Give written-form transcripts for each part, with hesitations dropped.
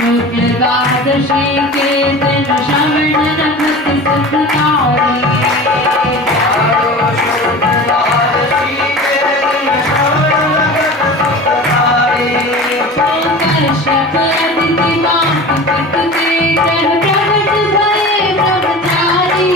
शुक्ल एकादशी के दिन श्रवण नखत सुखकारी। कश्यप अदिति मात पितृ जन प्रगट भये ब्रह्मचारी।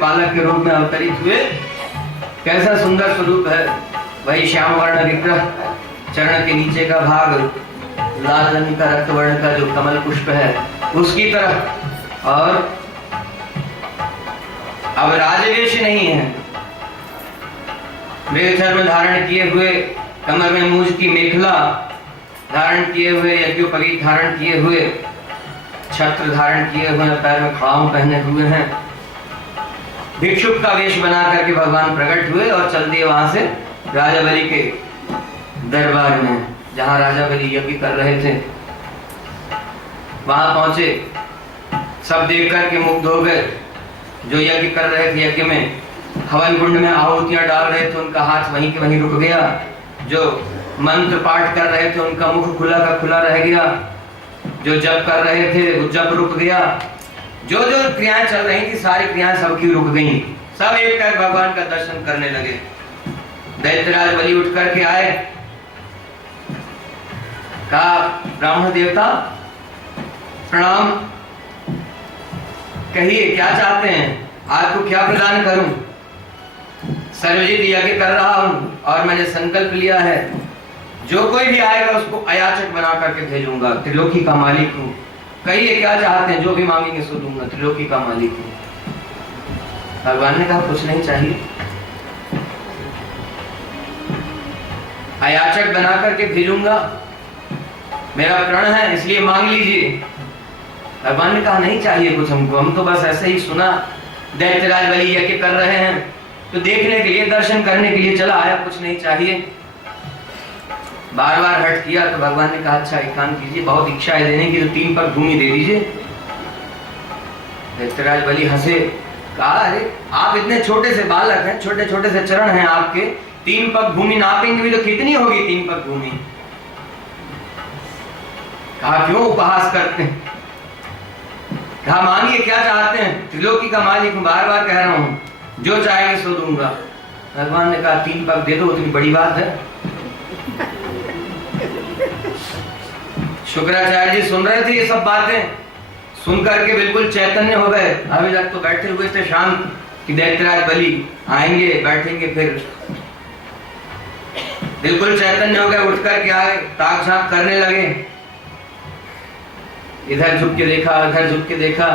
बालक के रूप में अवतरित हुए। कैसा सुंदर स्वरूप है। वही श्याम वर्ण विग्रह, चरण के नीचे का भाग लाल रंग का रक्त वर्ण का जो कमल पुष्प है उसकी तरह। और अब राजवेश नहीं है, मृगचर्म धारण किए हुए, कमर में मूंज की मेखला धारण किए हुए, यज्ञोपवीत धारण किए हुए, छत्र धारण किए हुए, पैर में खड़ाऊ पहने हुए हैं। भिक्षुक का वेश बना करके भगवान प्रकट हुए और चल दिए वहां से राजा बलि के दरबार में, जहां राजा बलि यज्ञ कर रहे थे। वहां पहुंचे, सब देख करके मुग्ध हो गए। जो यज्ञ कर रहे थे, यज्ञ में हवन कुंड में आहुतियां डाल रहे थे, उनका हाथ वहीं के वहीं रुक गया। जो मंत्र पाठ कर रहे थे उनका मुख खुला का खुला रह गया। जो जप कर रहे थे वो जप रुक गया। जो जो क्रियाएं चल रही थी सारी क्रियाएं सबकी रुक गईं। सब एक कर भगवान का दर्शन करने लगे। दैत्यराज बलि उठ करके आए, कहा ब्राह्मण देवता प्रणाम, कहिए क्या चाहते हैं, आपको क्या प्रदान करूं। सर्वजित यज्ञ कर रहा हूं और मैंने संकल्प लिया है जो कोई भी आएगा उसको अयाचक बना करके भेजूंगा। त्रिलोकी का मालिक हूं, कहिए क्या चाहते हैं, जो भी मांगेंगे सो दूंगा, त्रिलोकी का मालिक हूं। भगवान ने कहा कुछ नहीं चाहिए, अयाचक बना करके भेजूंगा, मेरा प्रण है इसलिए मांग लीजिए। भगवान ने कहा नहीं चाहिए कुछ हमको, हम तो बस ऐसे ही सुना दैत्यराज बलि यज्ञ कर रहे हैं तो देखने के लिए, दर्शन करने के लिए चला आया, कुछ नहीं चाहिए। बार बार हट किया तो भगवान ने कहा अच्छा एक काम कीजिए, बहुत इच्छा है देने की तो 3 पग भूमि दे दीजिए। दैत्यराज बलि हंसे, कहा अरे आप इतने छोटे से बालक हैं, छोटे छोटे से चरण हैं आपके, 3 पग भूमि नापेंगे भी तो कितनी होगी 3 पग भूमि। कहा क्यों उपहास करते हैं, कहा मांगिए क्या चाहते हैं, त्रिलोकी का मालिक हूं, बार बार कह रहा हूं, जो चाहेंगे सो दूंगा। भगवान ने कहा 3 पग दे दो, उतनी बड़ी बात है। शुक्राचार्य जी सुन रहे थे ये सब बातें, सुन करके बिल्कुल चैतन्य हो गए। अभी तक तो बैठे हुए थे शांत कि दैत्यराज बलि आएंगे बैठेंगे, फिर बिल्कुल चैतन्य हो गए, उठ करके आए, ताक झांक करने लगे। इधर झुक के देखा, उधर झुक के देखा।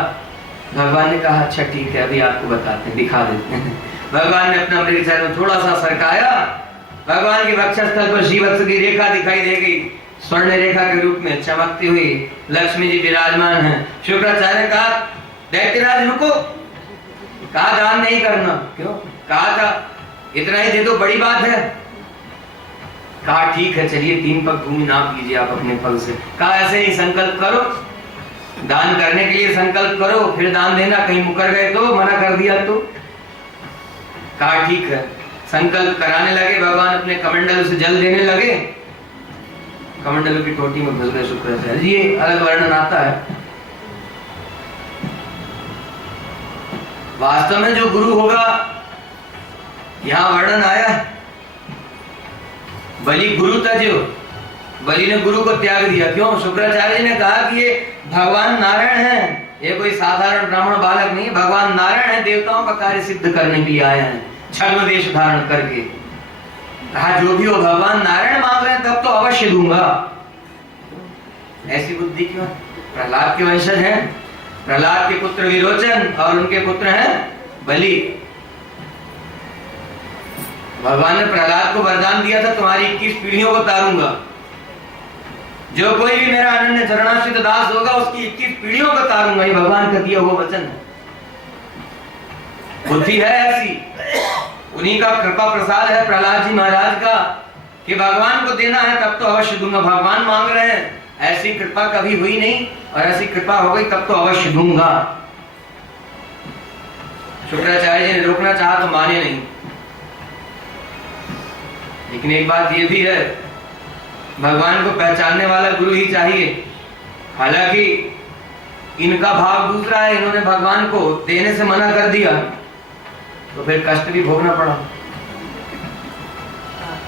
भगवान ने कहा अच्छा ठीक है अभी आपको बताते हैं, दिखा देते हैं। भगवान ने अपना मृगचर्म थोड़ा सा सरकाया, भगवान के वक्षस्थल पर श्रीवत्स की रेखा दिखाई दे गई, स्वर्ण रेखा के रूप में चमकती हुई लक्ष्मी जी विराजमान हैं। शुक्राचार्य ने कहा दैत्यराज रुको, कहा दान नहीं करना। क्यों, कहा था इतना ही दे दो, बड़ी बात है। कहा ठीक है चलिए 3 पग भूमि नाप लीजिए आप अपने पग से। कहा ऐसे ही संकल्प करो, दान करने के लिए संकल्प करो, फिर दान देना, कहीं मुकर गए तो, मना कर दिया तो। कहा ठीक है, संकल्प कराने लगे। भगवान अपने कमंडल से जल देने लगे। कमंडलों की टोटी में घुस गए शुक्राचार्य जी। ये अलग वर्णन आता है। वास्तव में जो गुरु होगा, यहां वर्णन आया, बलि गुरु तजो, बलि ने गुरु को त्याग दिया। क्यों? शुक्राचार्य जी ने कहा कि ये भगवान नारायण हैं, ये कोई साधारण ब्राह्मण बालक नहीं, भगवान नारायण है, देवताओं का कार्य सिद्ध करने के लिए आए हैं छद्म वेश धारण करके। कहा जो भी हो भगवान नारायण मांग रहे हैं तब तो अवश्य दूंगा। ऐसी बुद्धि क्यों? प्रहलाद के वंशज हैं, प्रहलाद के पुत्र विरोचन और उनके पुत्र हैं बलि। भगवान ने प्रहलाद को वरदान दिया था तुम्हारी 21 पीढ़ियों को तारूंगा, जो कोई भी मेरा अनन्य चरणाश्रित दास होगा उसकी 21 पीढ़ियों को तारूंगा। ये भगवान का दिया हुआ वचन है। बुद्धि है ऐसी, उन्हीं का कृपा प्रसाद है प्रहलाद जी महाराज का कि भगवान को देना है तब तो अवश्य दूंगा। भगवान मांग रहे हैं, ऐसी कृपा कभी हुई नहीं, और ऐसी कृपा हो गई तब तो अवश्य दूंगा। शुक्राचार्य जी ने रोकना चाहा तो माने नहीं। लेकिन एक बात ये भी है, भगवान को पहचानने वाला गुरु ही चाहिए। हालांकि इनका भाव दूसरा है, इन्होंने भगवान को देने से मना कर दिया तो फिर कष्ट भी भोगना पड़ा।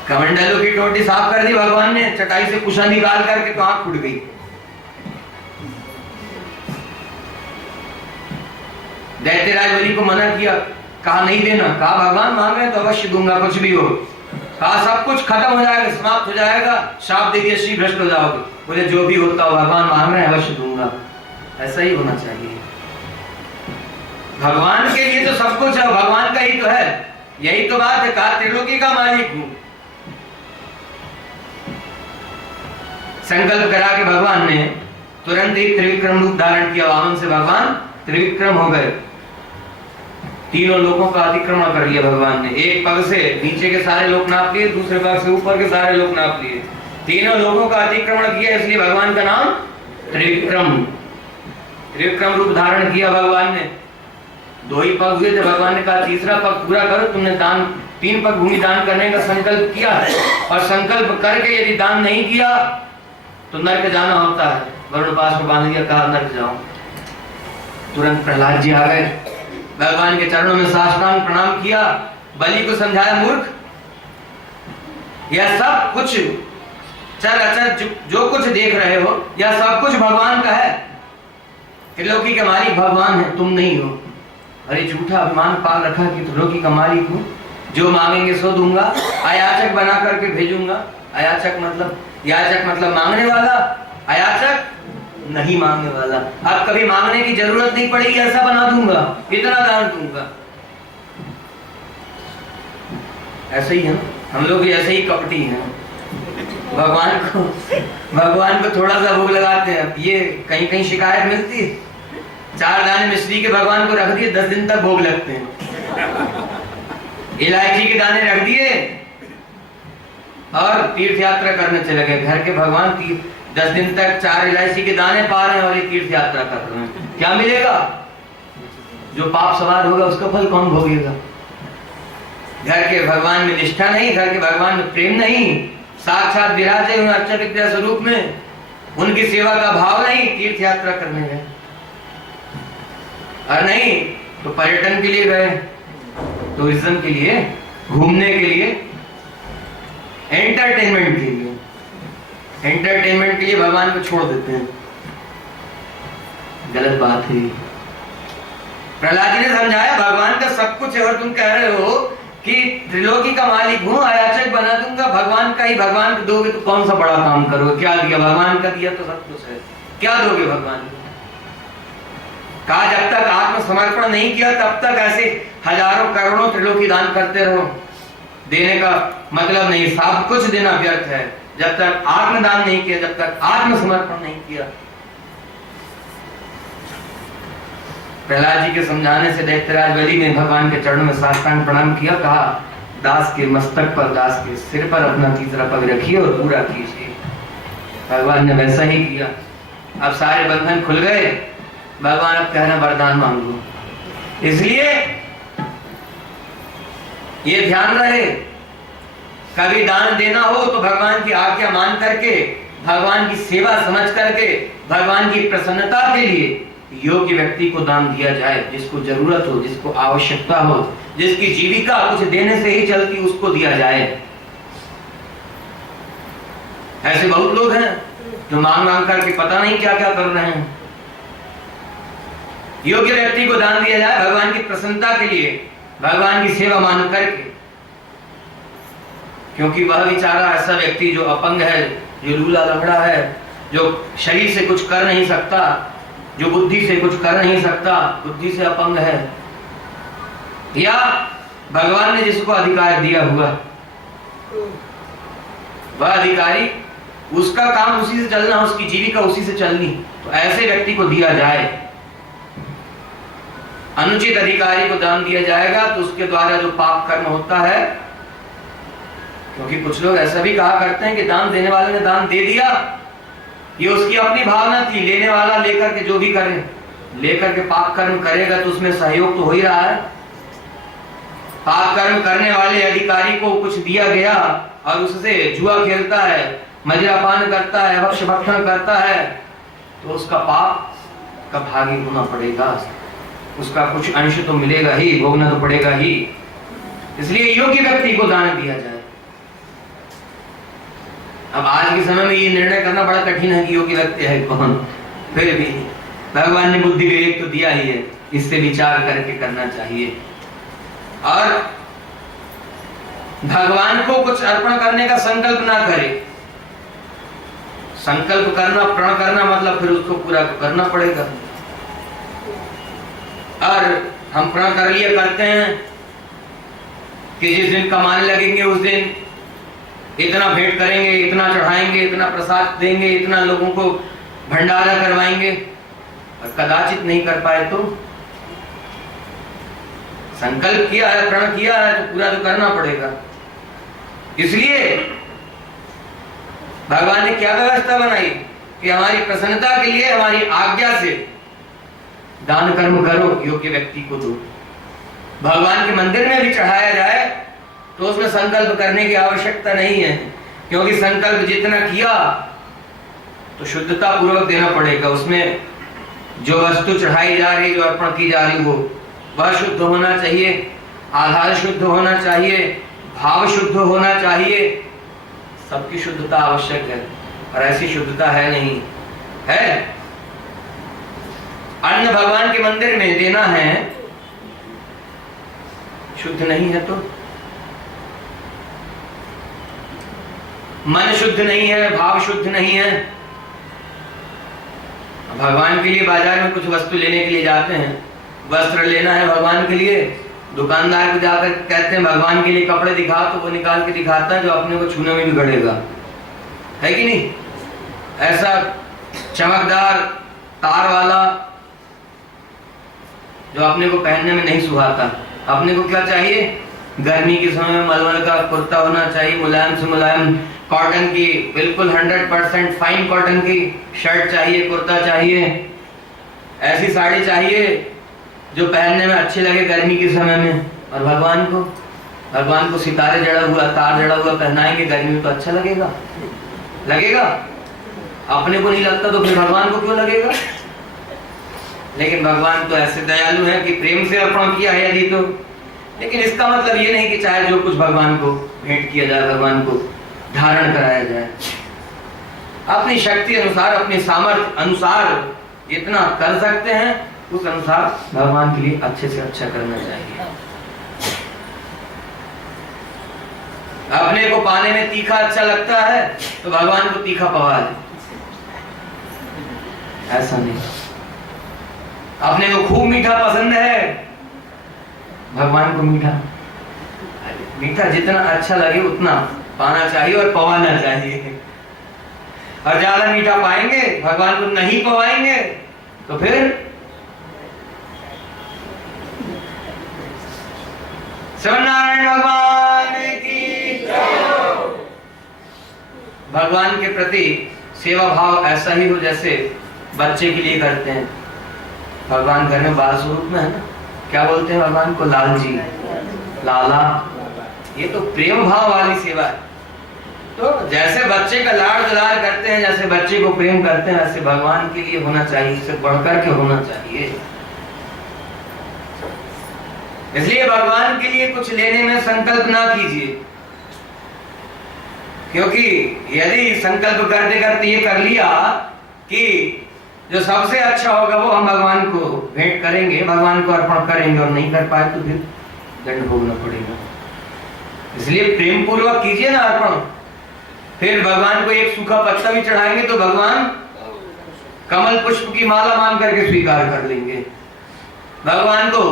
कमंडलों की टोटी साफ कर दी भगवान ने, चटाई से कुशा निकाल करके तो आंख फूट गई। दैत्यराज बलि को मना किया, कहा नहीं देना, कहा भगवान मांग रहे हैं तो अवश्य दूंगा, कुछ भी हो। कहा सब कुछ खत्म हो जाएगा, समाप्त हो जाएगा, शाप दे दिया, श्री भ्रष्ट हो जाओगे। बोले जो भी होता हो भगवान मांग रहे हैं अवश्य दूंगा। ऐसा ही होना चाहिए। भगवान के लिए तो सब कुछ है, भगवान का ही तो है। यही तो बात है, कहा त्रिलोकी का मालिक हूं। संकल्प करा के भगवान ने तुरंत ही त्रिविक्रम रूप धारण किया। वामन से भगवान त्रिविक्रम हो गए। तीनों लोगों का अतिक्रमण कर लिया भगवान ने। एक पग से नीचे के सारे लोग नाप लिए, दूसरे पग से ऊपर के सारे लोग नाप लिए। तीनों लोगों का अतिक्रमण किया, इसलिए भगवान का नाम त्रिविक्रम। त्रिविक्रम रूप धारण किया भगवान ने। 2 ही पग हुए थे। भगवान ने कहा तीसरा पग पूरा करो, तुमने दान 3 पग भूमि दान करने का संकल्प किया और संकल्प करके यदि दान नहीं किया तो नरक जाना होता है। वरुण पास में बांध दिया, कहा नरक जाओ। तुरंत प्रहलाद जी आ गए, भगवान के चरणों में साष्टांग प्रणाम किया, बलि को समझाया मूर्ख, यह सब कुछ चर अचर जो कुछ देख रहे हो यह सब कुछ भगवान का है। त्रिलोकी के मालिक भगवान है, तुम नहीं हो। अरे झूठा अभिमान पाल रखा कि त्रिलोकी का मालिक हूं, जो मांगेंगे सो दूंगा, अयाचक बना करके भेजूंगा। अयाचक मतलब, याचक मतलब मांगने वाला, अयाचक नहीं मांगने वाला। अब कभी मांगने की जरूरत नहीं पड़ेगी, ऐसा बना दूंगा, इतना दान दूंगा। ऐसे ही है ना, हम लोग भी ऐसे ही कपटी हैं। भगवान को थोड़ा सा भोग लगाते हैं। ये कहीं कहीं शिकायत मिलती है, 4 दाने मिश्री के भगवान को रख दिए, 10 दिन तक भोग लगते हैं। इलायची के दाने रख दिए और तीर्थ यात्रा करने चले गए। घर के भगवान की 10 दिन तक 4 इलायची के दाने पा रहे हैं और ये तीर्थ यात्रा कर रहे हैं। क्या मिलेगा? जो पाप सवार होगा उसका फल कौन भोगेगा? घर के भगवान में निष्ठा नहीं, घर के भगवान में प्रेम नहीं, साक्षात विराजे हुए अर्चा विद्या स्वरूप में उनकी सेवा का भाव नहीं, तीर्थ यात्रा करने गए। और नहीं तो पर्यटन के लिए गए, टूरिज्म के लिए, घूमने के लिए, एंटरटेनमेंट के लिए। एंटरटेनमेंट के लिए भगवान को छोड़ देते हैं। गलत बात है। प्रहलाद जी ने समझाया भगवान का सब कुछ है और तुम कह रहे हो कि त्रिलोकी का मालिक हूं, अयाचक बना दूंगा। भगवान का ही भगवान को दोगे तो कौन सा बड़ा काम करोगे? क्या दिया? भगवान का दिया तो सब कुछ है, क्या दोगे भगवान को? कहा जब तक आत्मसमर्पण नहीं किया तब तक ऐसे हजारों करोड़ों त्रिलोकी दान करते रहो, देने का मतलब नहीं, सब कुछ देना व्यर्थ है। जब तक आत्मदान नहीं किया, जब तक आत्मसमर्पण नहीं किया। प्रहलाद जी के समझाने से दैत्यराज बलि ने भगवान के चरणों में साष्टांग प्रणाम किया। कहा दास के मस्तक पर, दास के सिर पर अपना तीसरा पग रखिए और पूरा कीजिए। भगवान ने वैसा ही किया। अब सारे बंधन खुल गए। भगवान अब कहना वरदान मांगो। इसलिए ये ध्यान रहे, कभी दान देना हो तो भगवान की आज्ञा मान करके भगवान की सेवा समझ करके, भगवान की प्रसन्नता के लिए योग्य व्यक्ति को दान दिया जाए, जिसको जरूरत हो, जिसको आवश्यकता हो, जिसकी जीविका कुछ देने से ही चलती, उसको दिया जाए। ऐसे बहुत लोग हैं जो मांग मांग करके पता नहीं क्या क्या कर रहे हैं। योग्य व्यक्ति को दान दिया जाए भगवान की प्रसन्नता के लिए, भगवान की सेवा मान करके, क्योंकि वह बेचारा ऐसा व्यक्ति जो अपंग है, जो लूला लंगड़ा है, जो शरीर से कुछ कर नहीं सकता, जो बुद्धि से कुछ कर नहीं सकता, बुद्धि से अपंग है, या भगवान ने जिसको अधिकार दिया हुआ, वह अधिकारी, उसका काम उसी से चलना, उसकी जीविका उसी से चलनी, तो ऐसे व्यक्ति को दिया जाए। अनुचित अधिकारी को दान दिया जाएगा तो उसके द्वारा जो पाप कर्म होता है, क्योंकि कुछ लोग ऐसा भी कहा करते हैं कि दान देने वाले ने दान दे दिया, ये उसकी अपनी भावना थी, लेने वाला लेकर के जो भी करे, लेकर के पाप कर्म करेगा तो उसमें सहयोग तो हो ही रहा है। पाप कर्म करने वाले अधिकारी को कुछ दिया गया और उससे जुआ खेलता है, मदिरापान करता है, भक्ष भक्षण करता है, तो उसका पाप का भागी होना पड़ेगा, उसका कुछ अंश तो मिलेगा ही, भोगना तो पड़ेगा ही। इसलिए योग्य व्यक्ति को दान दिया जाए। अब आज के समय में ये निर्णय करना बड़ा कठिन है कि योग्य व्यक्ति है कौन, फिर भी भगवान ने बुद्धि विवेक तो दिया ही है, इससे विचार करके करना चाहिए। और भगवान को कुछ अर्पण करने का संकल्प ना करे। संकल्प करना, प्रण करना मतलब फिर उसको पूरा करना पड़ेगा। और हम प्रण कर लिया करते हैं कि जिस दिन कमाने लगेंगे उस दिन इतना भेंट करेंगे, इतना चढ़ाएंगे, इतना प्रसाद देंगे, इतना लोगों को भंडारा करवाएंगे, और कदाचित नहीं कर पाए तो संकल्प किया है, प्रण किया है तो पूरा तो करना पड़ेगा। इसलिए भगवान ने क्या व्यवस्था बनाई कि हमारी प्रसन्नता के लिए, हमारी आज्ञा से दान कर्म करो, योग्य व्यक्ति को दो। भगवान के मंदिर में भी चढ़ाया जाए तो उसमें संकल्प करने की आवश्यकता नहीं है, क्योंकि संकल्प जितना किया तो शुद्धता पूर्वक देना पड़ेगा। उसमें जो वस्तु चढ़ाई जा रही, जो अर्पण की जा रही, वो वह शुद्ध होना चाहिए, आधार शुद्ध होना चाहिए, भाव शुद्ध होना चाहिए, सबकी शुद्धता आवश्यक है, और ऐसी शुद्धता है नहीं है। अन्न भगवान के मंदिर में देना है, शुद्ध नहीं है तो मन शुद्ध नहीं है, भाव शुद्ध नहीं है। भगवान के लिए बाजार में कुछ वस्तु लेने के लिए जाते हैं, वस्त्र लेना है भगवान के लिए, दुकानदार को जाकर कहते हैं भगवान के लिए कपड़े दिखा, तो वो निकाल के दिखाता है जो अपने को छूने में भी गड़ेगा, है कि नहीं? ऐसा चमकदार तार वाला जो अपने को पहनने में नहीं सुहाता। अपने को क्या चाहिए? गर्मी के समय में मलमल का कुर्ता होना चाहिए, मुलायम से मुलायम कॉटन की, बिल्कुल 100% फाइन कॉटन की शर्ट चाहिए, कुर्ता चाहिए, ऐसी साड़ी चाहिए जो पहनने में अच्छी लगे गर्मी के समय में। और भगवान को सितारे जड़ा हुआ, तार जड़ा हुआ पहनाएंगे गर्मी में तो अच्छा लगेगा? लगेगा? अपने को नहीं लगता तो फिर भगवान को क्यों लगेगा? लेकिन भगवान तो ऐसे दयालु है कि प्रेम से अर्पण किया है यदि तो। लेकिन इसका मतलब ये नहीं कि चाहे जो कुछ भगवान को भेंट किया जाए, भगवान को धारण कराया जाए। अपनी शक्ति अनुसार, अपने सामर्थ्य अनुसार जितना कर सकते हैं उस अनुसार भगवान के लिए अच्छे से अच्छा करना चाहिए। अपने को पाने में तीखा अच्छा लगता है तो भगवान को तीखा पवा दे, ऐसा नहीं। अपने को खूब मीठा पसंद है, भगवान को मीठा जितना अच्छा लगे उतना पाना चाहिए और पवाना चाहिए। और ज्यादा मीठा पाएंगे, भगवान को नहीं पवाएंगे तो फिर नारायण भगवान की जय। भगवान के प्रति सेवा भाव ऐसा ही हो जैसे बच्चे के लिए करते हैं। भगवान घर में बाल स्वरूप में है ना, क्या बोलते हैं भगवान को? लाल जी, लाला। ये तो प्रेम भाव वाली सेवा है। तो जैसे बच्चे का लाड़ दुलार करते हैं, जैसे बच्चे को प्रेम करते हैं, वैसे भगवान के लिए होना चाहिए, इससे बढ़कर के होना चाहिए। इसलिए भगवान के लिए कुछ लेने में संकल्प ना कीजिए, क्योंकि यदि संकल्प करते करते ये कर लिया कि जो सबसे अच्छा होगा वो हम भगवान को भेंट करेंगे, भगवान को अर्पण करेंगे, और नहीं कर पाए तो फिर दंड भोगना पड़ेगा। इसलिए प्रेम पूर्वक कीजिए ना अर्पण। फिर भगवान को एक सूखा पत्ता भी चढ़ाएंगे तो भगवान कमल पुष्प की माला मान करके स्वीकार कर लेंगे। भगवान को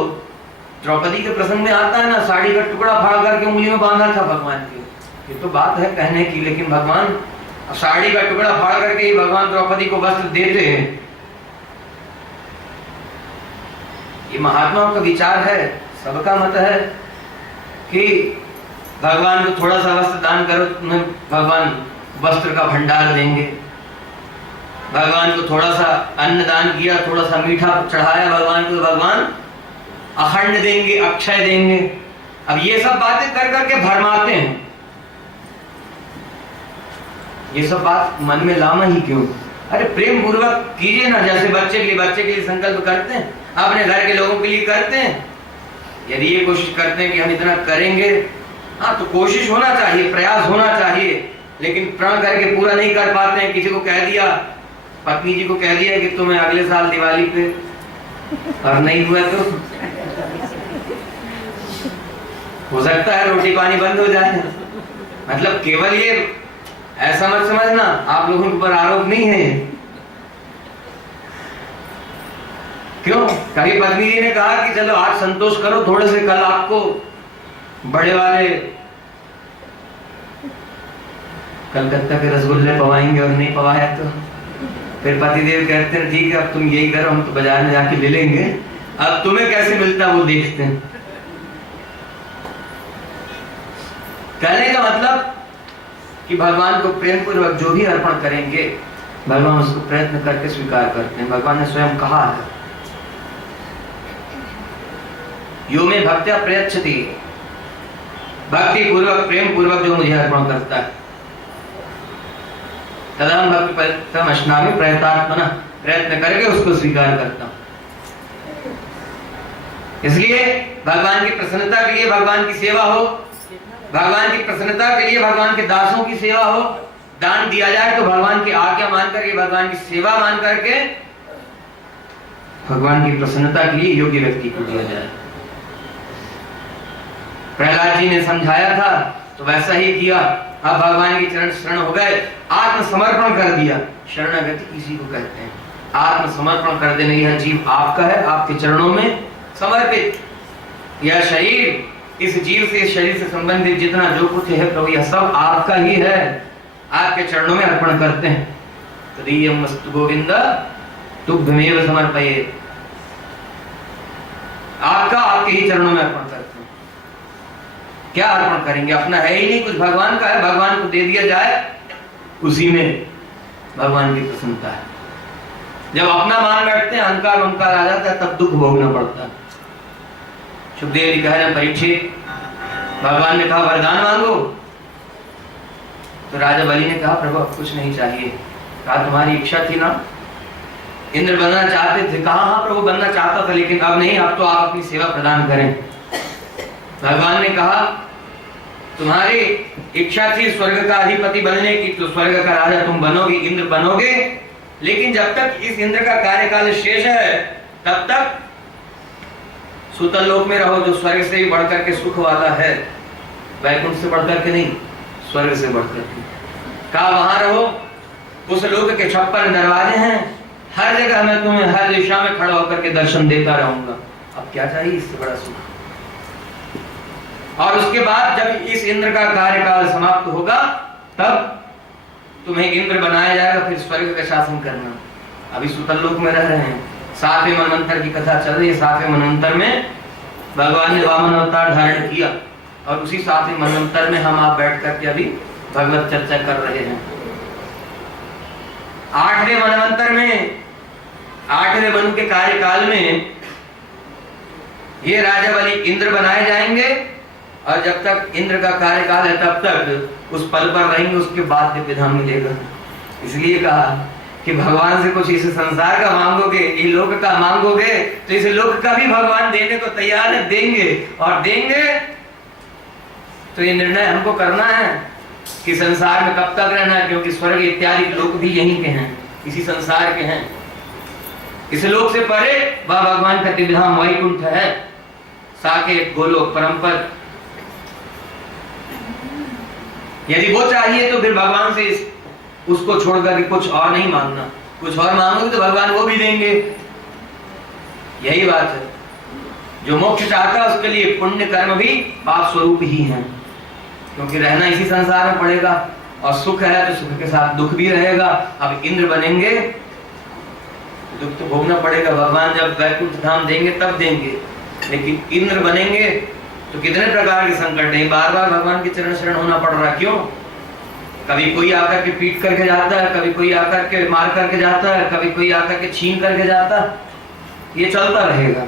द्रौपदी के प्रसंग में आता है ना, साड़ी का टुकड़ा फाड़ करके उंगली में बांधा था भगवान के। ये तो बात है कहने की, लेकिन भगवान साड़ी का टुकड़ा फाड़ करके ही भगवान द्रौपदी को वस्त्र देते हैं। ये महात्माओं का विचार है, सबका मत है कि भगवान को थोड़ा सा वस्त्र दान करो, तुम्हें भगवान वस्त्र का भंडार देंगे। भगवान को थोड़ा सा अन्न दान किया, थोड़ा सा मीठा चढ़ाया भगवान को, भगवान अखंड देंगे, अक्षय देंगे। अब ये सब बातें कर करके भरमाते हैं। ये सब बात मन में लाना ही क्यों? अरे प्रेम पूर्वक कीजिए ना, जैसे बच्चे के लिए संकल्प करते हैं, अपने घर के लोगों के लिए करते हैं। यदि ये कोशिश करते हैं कि हम इतना करेंगे, हाँ तो कोशिश होना चाहिए, प्रयास होना चाहिए, लेकिन प्रण करके पूरा नहीं कर पाते हैं। किसी को कह दिया, पत्नी जी को कह दिया कि तुम्हें अगले साल दिवाली पे, और नहीं हुआ तो हो सकता है रोटी पानी बंद हो जाए। मतलब केवल ये ऐसा मत समझना, आप लोगों के ऊपर आरोप नहीं है। क्यों? कभी पत्नी जी ने कहा कि चलो आज संतोष करो थोड़े से, कल आपको बड़े वाले कलकत्ता के रसगुल्ले पवाएंगे, और नहीं पवाया तो फिर पतिदेव कहते हैं ठीक है अब तुम यही करो, हम तो बाजार में जाके ले लेंगे, अब तुम्हें कैसे मिलता वो देखते हैं। कहने का मतलब कि भगवान को प्रेम पूर्वक जो भी अर्पण करेंगे, भगवान उसको प्रयत्न करके स्वीकार करते हैं। भगवान ने स्वयं कहा है, यो में भक्त्या प्रयच्छति, भक्ति पूर्वक प्रेम पूर्वक जो मुझे अर्पण करता है, तदा हम भक्ति परितम अश्नामि प्रयतात्मना, प्रयत्न करके उसको स्वीकार करता हूं। इसलिए भगवान की प्रसन्नता के लिए भगवान की सेवा हो, भगवान की प्रसन्नता के लिए भगवान के दासों की सेवा हो। दान दिया जाए तो भगवान की आज्ञा मान करके, भगवान की सेवा मान करके, भगवान की प्रसन्नता के लिए योग्य व्यक्ति को दिया जाए। प्रहलाद जी ने समझाया था तो वैसा ही किया। अब भगवान की चरण शरण हो गए, आत्मसमर्पण कर दिया। शरणागति इसी को कहते हैं, आत्मसमर्पण कर देना। यह जीव आपका है, आपके चरणों में समर्पित। यह शरीर, इस जीव से, इस शरीर से संबंधित जितना जो कुछ है प्रभु, यह सब आपका ही है, आपके चरणों में अर्पण करते हैं। तदीयमस्तु गोविंद तुभ्यमेव समर्पयेत्, आपका आपके ही चरणों में अर्पण करते हैं। क्या अर्पण करेंगे? अपना है ही नहीं कुछ, भगवान का है, भगवान को दे दिया जाए, उसी में भगवान की प्रसन्नता है। जब अपना मान बैठते हैं, अहंकार ओंकार आ जाता है, तब दुख भोगना पड़ता है। सुखदेव जी कह रहे हैं, परीक्षित, भगवान ने कहा वरदान मांगो, तो राजा बलि ने कहा प्रभु अब कुछ नहीं चाहिए। कहा तुम्हारी इच्छा थी ना, इंद्र बनना चाहते थे। कहा हाँ प्रभु बनना चाहता था, लेकिन अब नहीं, अब तो आप अपनी सेवा प्रदान करें। भगवान ने कहा तुम्हारी इच्छा थी स्वर्ग का अधिपति बनने की, तो स्वर्ग का राजा तुम बनोगे, इंद्र बनोगे, लेकिन जब तक इस इंद्र का कार्यकाल शेष है तब तक सुतल लोक में रहो, जो स्वर्ग से भी बढ़कर के सुख वाला है, वैकुंठ से बढ़कर के नहीं, स्वर्ग से बढ़कर के। कहा वहां रहो, उस लोक के 56 दरवाजे हैं, हर जगह मैं तुम्हें हर दिशा में खड़ा होकर के दर्शन देता रहूंगा। अब क्या चाहिए इससे बड़ा सुख? और उसके बाद जब इस इंद्र का कार्यकाल समाप्त होगा, तब तुम्हें इंद्र बनाया जाएगा, फिर स्वर्ग का शासन करना। अभी सुतल लोक में रह रहे हैं, 7वें मनवंतर की कथा चल रही है। 7वें मनवंतर में भगवान ने वामन अवतार धारण किया, और उसी 7वें मनवंतर में हम आप बैठ करके अभी भगवत चर्चा कर रहे हैं। 8वें मनवंतर में, 8वें मनु के कार्यकाल में ये राजा बलि इंद्र बनाए जाएंगे, और जब तक इंद्र का कार्यकाल है तब तक उस पद पर रहेंगे, उसके बाद दिव्य धाम मिलेगा। इसलिए कहा कि भगवान से कुछ इस संसार का मांगोगे, ये लोक का मांगोगे, तो इस लोक का भी भगवान देने को तैयार है, देंगे। और देंगे तो ये निर्णय हमको करना है कि संसार में कब तक रहना है, क्योंकि स्वर्ग इत्यादि लोक भी यहीं के हैं, इसी संसार के हैं। इस लोक से परे वह भगवान का दिव्य धाम वैकुंठ है, साकेत गोलोक परम पद। यदि वो चाहिए तो फिर भगवान से उसको छोड़कर कुछ और नहीं मांगना। कुछ और मांगोगे तो भगवान वो भी देंगे। यही बात है, जो मोक्ष चाहता है उसके लिए पुण्य कर्म भी पाप स्वरूप ही है, क्योंकि रहना इसी संसार में पड़ेगा, और सुख है तो सुख के साथ दुख भी रहेगा। अब इंद्र बनेंगे दुख तो भोगना पड़ेगा, भगवान जब वैकुंठ धाम देंगे तब देंगे, लेकिन इंद्र बनेंगे तो कितने प्रकार के संकट है, बार बार भगवान के चरण शरण होना पड़ रहा है। क्यों? कभी कोई आकर के पीट करके जाता है, कभी कोई आकर के मार करके जाता है, कभी कोई आकर के छीन करके जाता है, ये चलता रहेगा।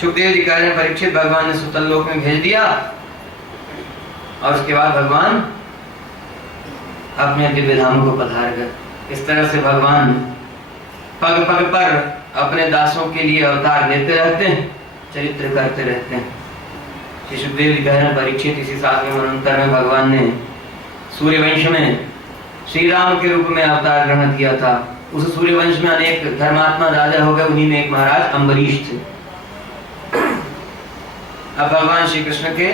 सुखदेव जी कह रहे हैं परीक्षित, भगवान ने सुतल लोक में भेज दिया और उसके बाद भगवान अपने दिव्य धाम को पधार गए। इस तरह से भगवान पग पग पर अपने दासों के लिए अवतार लेते रहते हैं, चरित्र करते रहते हैं। श्री सुखदेव जी कह रहे हैं परीक्षित, इसी साल के मनवंतर में भगवान ने सूर्यवंश में श्री राम के रूप में अवतार ग्रहण किया था। उस सूर्यवंश में अनेक धर्मात्मा राजा हो गए, उन्हीं में एक महाराज अम्बरीश थे। अब भगवान श्री कृष्ण के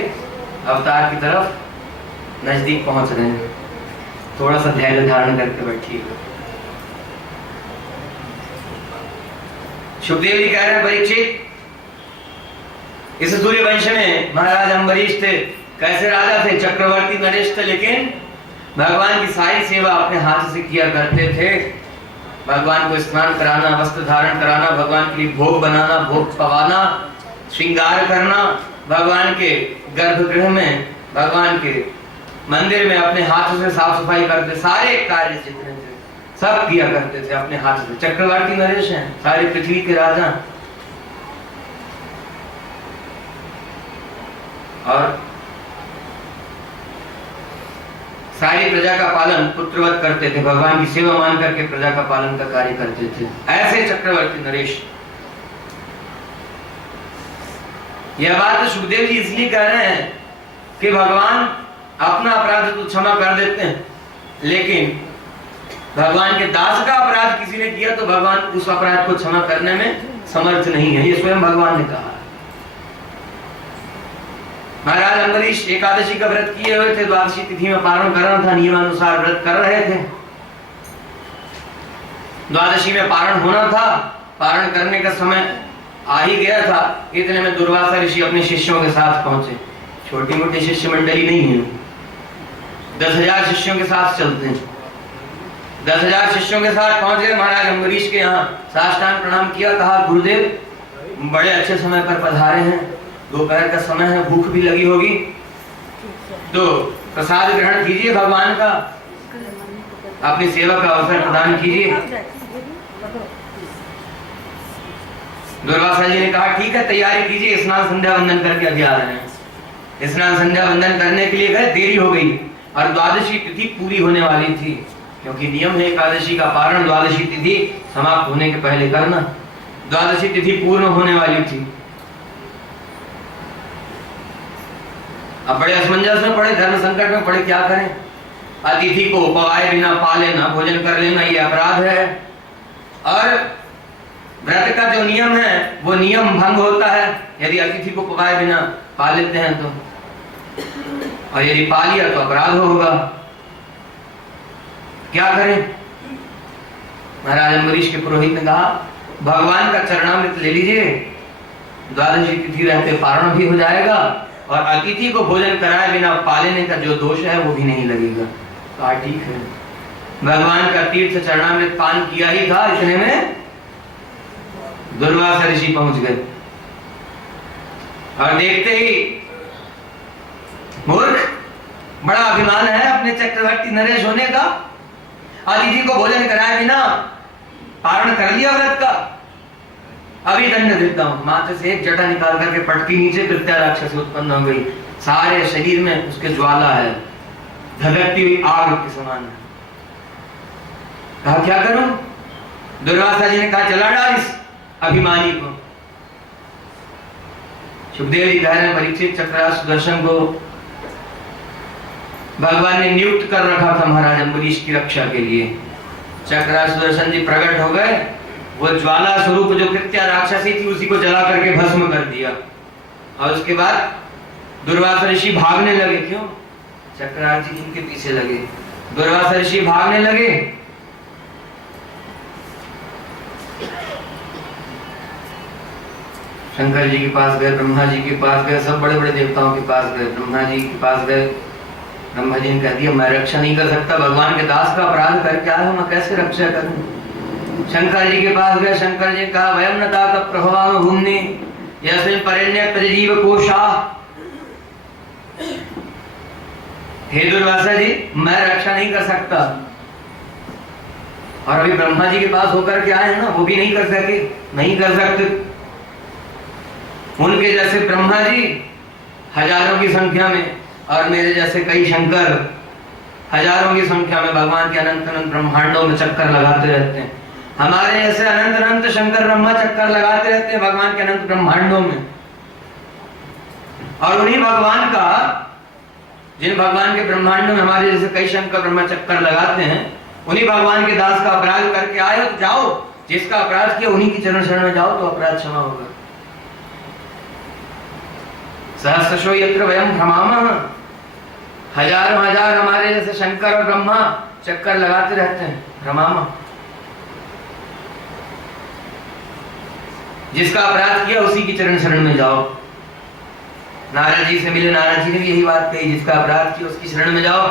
अवतार की तरफ नजदीक पहुंच रहे हैं, थोड़ा सा धैर्य धारण करके बैठिएगा। सुखदेव जी कह रहे हैं परीक्षित, इस सूर्यवंश में महाराज अम्बरीश थे। कैसे राजा थे? चक्रवर्ती नरेश थे, लेकिन भगवान की सारी सेवा अपने हाथ से किया करते थे। भगवान को स्नान कराना, वस्त्र धारण कराना, भगवान के लिए भोग बनाना, भोग पवाना, श्रृंगार करना, भगवान के गर्भगृह में, भगवान के मंदिर में अपने हाथों से साफ सफाई करते, सारे कार्य जितने थे सब किया करते थे अपने हाथ से। चक्रवर्ती नरेश हैं, सारी पृथ्वी के राजा। और सारी प्रजा का पालन पुत्रवत करते थे, भगवान की सेवा मान करके प्रजा का पालन का कार्य करते थे। ऐसे चक्रवर्ती नरेश। यह बात सुखदेव जी इसलिए कह रहे हैं कि भगवान अपना अपराध तो क्षमा कर देते हैं, लेकिन भगवान के दास का अपराध किसी ने किया तो भगवान उस अपराध को क्षमा करने में समर्थ नहीं है, ये स्वयं भगवान ने कहा। महाराज अम्बरीश एकादशी का व्रत किए हुए थे, द्वादशी तिथि में पारण करना था, नियमानुसार व्रत कर रहे थे। द्वादशी में पारण होना था, पारण करने का समय आ ही गया था। इतने में दुर्वासा ऋषि अपने शिष्यों के साथ पहुंचे। छोटी मोटी शिष्य मंडली नहीं है, 10,000 शिष्यों के साथ चलते हैं। 10,000 शिष्यों के साथ पहुंचे महाराज अम्बरीश के यहाँ, साष्टांग प्रणाम किया, कहा गुरुदेव बड़े अच्छे समय पर पधारे हैं, दोपहर का समय है, भूख भी लगी होगी, तो प्रसाद ग्रहण कीजिए, भगवान का अपनी सेवा का अवसर प्रदान कीजिए। दुर्वासा जी ने कहा ठीक है, तैयारी कीजिए, स्नान संध्या वंदन करके अभी आ रहे हैं। स्नान संध्या वंदन करने के लिए गए, देरी हो गई और द्वादशी तिथि पूरी होने वाली थी, क्योंकि नियम है एकादशी का पारण द्वादशी तिथि समाप्त होने के पहले करना। द्वादशी तिथि पूर्ण होने वाली थी। अब बड़े असमंजस में पड़े, धर्म संकट में पड़े, क्या करें? अतिथि को पवाए बिना पा लेना, भोजन कर लेना, ये अपराध है। और व्रत का जो नियम है वो नियम भंग होता है यदि अतिथि को पवाए बिना पा लेते हैं तो, और यदि पा लिया तो अपराध होगा। क्या करें? महाराज अम्बरीश के पुरोहित ने कहा भगवान का चरणामृत ले लीजिए, द्वादशी तिथि रहते पारण भी हो जाएगा और अतिथि को भोजन कराए बिना पा लेने का जो दोष है वो भी नहीं लगेगा। कहा ठीक है। भगवान का तीर्थ चरणामृत पान किया ही था, इतने में दुर्वासा ऋषि पहुंच गए और देखते ही मूर्ख, बड़ा अभिमान है अपने चक्रवर्ती नरेश होने का, अतिथि को भोजन कराए बिना पारण कर लिया व्रत का। अभी दंड देता हूं। माथे से एक जटा निकाल करके पटकी नीचे, कृत्या राक्षसी उत्पन्न हो गई। सारे शरीर में उसके ज्वाला है, धधकती हुई आग के समान है। कहा क्या करूं? दुर्वासा जी ने कहा चला डाल इस अभिमानी को। सुखदेव जी कह रहे हैं परीक्षित, चक्रासुर सुदर्शन को भगवान ने नियुक्त कर रखा था महाराज अम्बरीश की रक्षा के लिए। चक्रासुर सुदर्शन जी प्रकट हो गए, वो ज्वाला स्वरूप जो कृत्या राक्षसी थी उसी को जला करके भस्म कर दिया। और उसके बाद दुर्वासा ऋषि भागने लगे। क्यों? चक्रासुर जी इनके पीछे लगे। दुर्वासा ऋषि भागने लगे, शंकर जी के पास गए, ब्रह्मा जी के पास गए, सब बड़े बड़े देवताओं के पास गए। ब्रह्मा जी के पास गए, ब्रह्मा जी ने कह दिया मैं रक्षा नहीं कर सकता, भगवान के दास का अपराध करके आया हूं, मैं कैसे रक्षा करूं? शंकर जी के पास गए, शंकर जी ने कहा वयम न तात प्रभवाम भूमि यस्मिन् परण्य प्रजीव कोशा। हे दुर्वासा जी, मैं रक्षा नहीं कर सकता। और अभी ब्रह्मा जी के पास होकर के आए हैं ना, वो भी नहीं कर सके, नहीं कर सकते। उनके जैसे ब्रह्मा जी हजारों की संख्या में और मेरे जैसे कई शंकर हजारों की संख्या में भगवान के अनंत अनंत ब्रह्मांडों में चक्कर लगाते रहते हैं। हमारे जैसे अनंत अनंत शंकर ब्रह्मा चक्कर लगाते रहते हैं भगवान के अनंत ब्रह्मांडों में। और उन्हीं भगवान का, जिन भगवान के ब्रह्मांडों में हमारे जैसे कई शंकर ब्रह्मा चक्कर लगाते हैं, उन्हीं भगवान के दास का अपराध करके आए हो तो जाओ, जिसका अपराध किया उन्हीं की चरण शरण में जाओ तो अपराध क्षमा होगा। सहस्रशो यत्र वयम भ्रमामः, हजारों हजार हमारे जैसे शंकर और ब्रह्मा चक्कर लगाते रहते हैं। भ्रमामः, जिसका अपराध किया उसी की चरण शरण में जाओ। नारद जी से मिले, नारद जी ने भी यही बात कही, जिसका अपराध किया उसकी शरण में जाओ।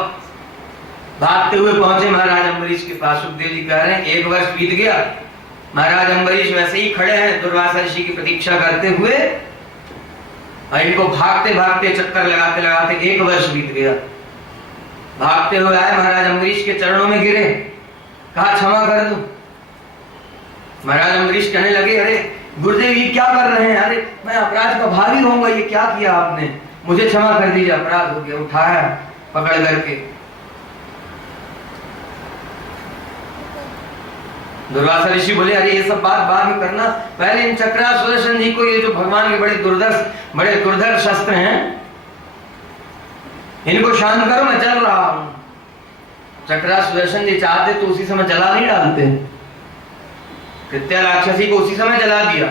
भागते हुए पहुंचे महाराज अम्बरीश के पास। सुखदेव जी कह रहे हैं 1 वर्ष बीत गया, महाराज अम्बरीश वैसे ही खड़े हैं दुर्वासा ऋषि की प्रतीक्षा करते हुए, और इनको भागते भागते चक्कर लगाते लगाते 1 वर्ष बीत गया। भागते हुए आए, महाराज अम्बरीश के चरणों में गिरे, कहा क्षमा कर दो। महाराज अम्बरीश कहने लगे अरे गुरुदेव ये क्या कर रहे हैं? अरे मैं अपराध का भागी होऊंगा, ये क्या किया आपने? मुझे क्षमा कर दीजिए, अपराध हो गया। उठाया पकड़ करके। दुर्वासा ऋषि बोले अरे ये सब बात बाद में करना, पहले इन चक्रासुर सुदर्शन जी को, ये जो भगवान के बड़े दुर्धर शस्त्र हैं, इनको शांत करो, मैं चल रहा हूं। चक्रासुर सुदर्शन जी चाहते तो उसी समय जला नहीं डालते, कृत्या राक्षसी को उसी समय जला दिया,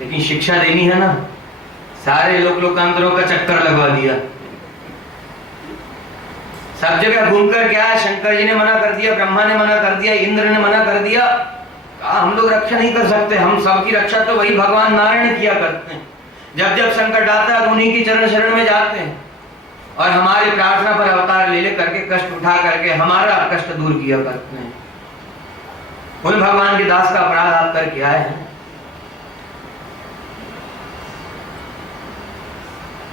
लेकिन शिक्षा देनी है ना, सारे लोकांतरों का चक्कर लगवा दिया। सब जगह घूमकर क्या है, शंकर जी ने मना कर दिया, ब्रह्मा ने मना कर दिया, इंद्र ने मना कर दिया, हम लोग रक्षा नहीं कर सकते, हम सबकी रक्षा तो वही भगवान नारायण किया करते हैं। जब जब संकट आता है तो उन्हीं की चरण शरण में जाते हैं, और हमारी प्रार्थना पर अवतार ले करके कष्ट उठा करके हमारा कष्ट दूर किया करते हैं। उन भगवान के दास का अपराध आप करके आए हैं।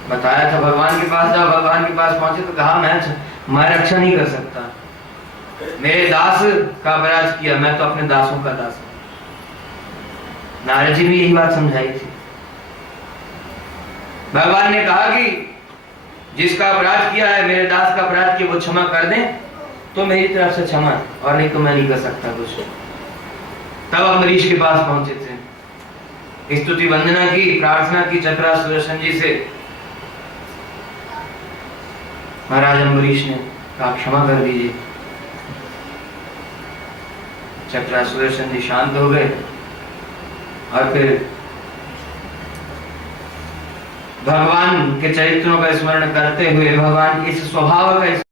बताया था भगवान के पास जाओ, भगवान के पास पहुंचे तो कहा मैं रक्षा नहीं कर सकता, मेरे दास का अपराध किया, मैं तो अपने दासों का दास हूं। नारद जी ने यही बात समझाई थी। भगवान ने कहा कि जिसका अपराध किया है, मेरे दास का अपराध किया, वो क्षमा कर दें तो मेरी तरफ से क्षमा, और नहीं तो मैं नहीं कर सकता कुछ। तब अम्बरीश के पास पहुंचे थे, स्तुति वंदना की, प्रार्थना की चक्रासुर सुदर्शन जी से। महाराज अम्बरीश ने कहा क्षमा कर दीजिए। चक्रासुर सुदर्शन जी शांत हो गए, और फिर भगवान के चरित्रों का स्मरण करते हुए, भगवान के इस स्वभाव का